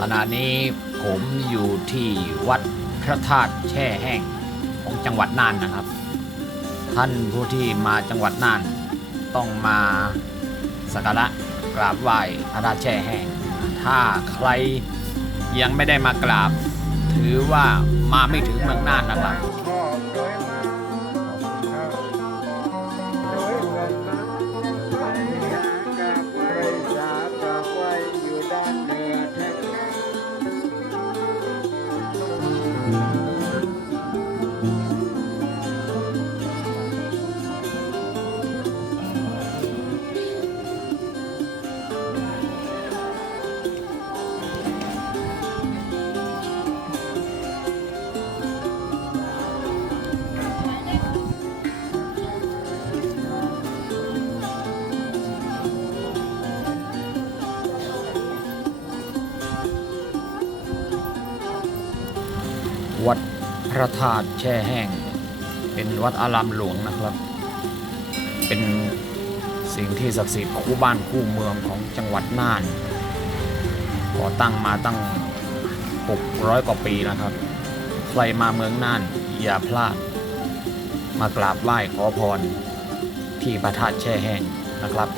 ขณะนี้ผมอยู่ที่วัดพระธาตุแช่แห้งของจังหวัดน่านนะครับ ท่านผู้ที่มาจังหวัดน่าน ต้องมาสักการะกราบไหว้พระธาตุแช่แห้ง ถ้าใครยังไม่ได้มากราบ ถือว่ามาไม่ถึงเมืองน่านนะครับเคยมาโดยเงินนะไปหากราบไหว้สากราบไหว้อยู่ด้านเหนือ วัดพระธาตุแช่แห้ง เป็นวัดอารามหลวงนะครับ เป็นสิ่งที่ศักดิ์สิทธิ์คู่บ้านคู่เมืองของจังหวัดน่านก่อตั้งมาตั้ง 600 กว่าปีนะครับ ใครมาเมืองน่านอย่าพลาด มากราบไหว้ขอพร ที่พระธาตุแช่แห้งนะครับ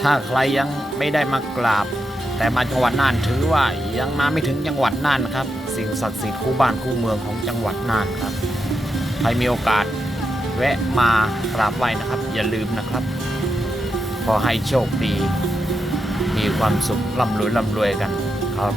ถ้าใครยังไม่ได้มากราบ แต่มาจังหวัดน่านถือว่ายังมาไม่ถึงจังหวัดน่านนะครับ สิ่งศักดิ์สิทธิ์คู่บ้านคู่เมืองของจังหวัดน่านครับ ใครมีโอกาสแวะมากราบไหว้นะครับ อย่าลืมนะครับ ขอให้โชคดี มีความสุขร่ำรวยร่ำรวยกันครับ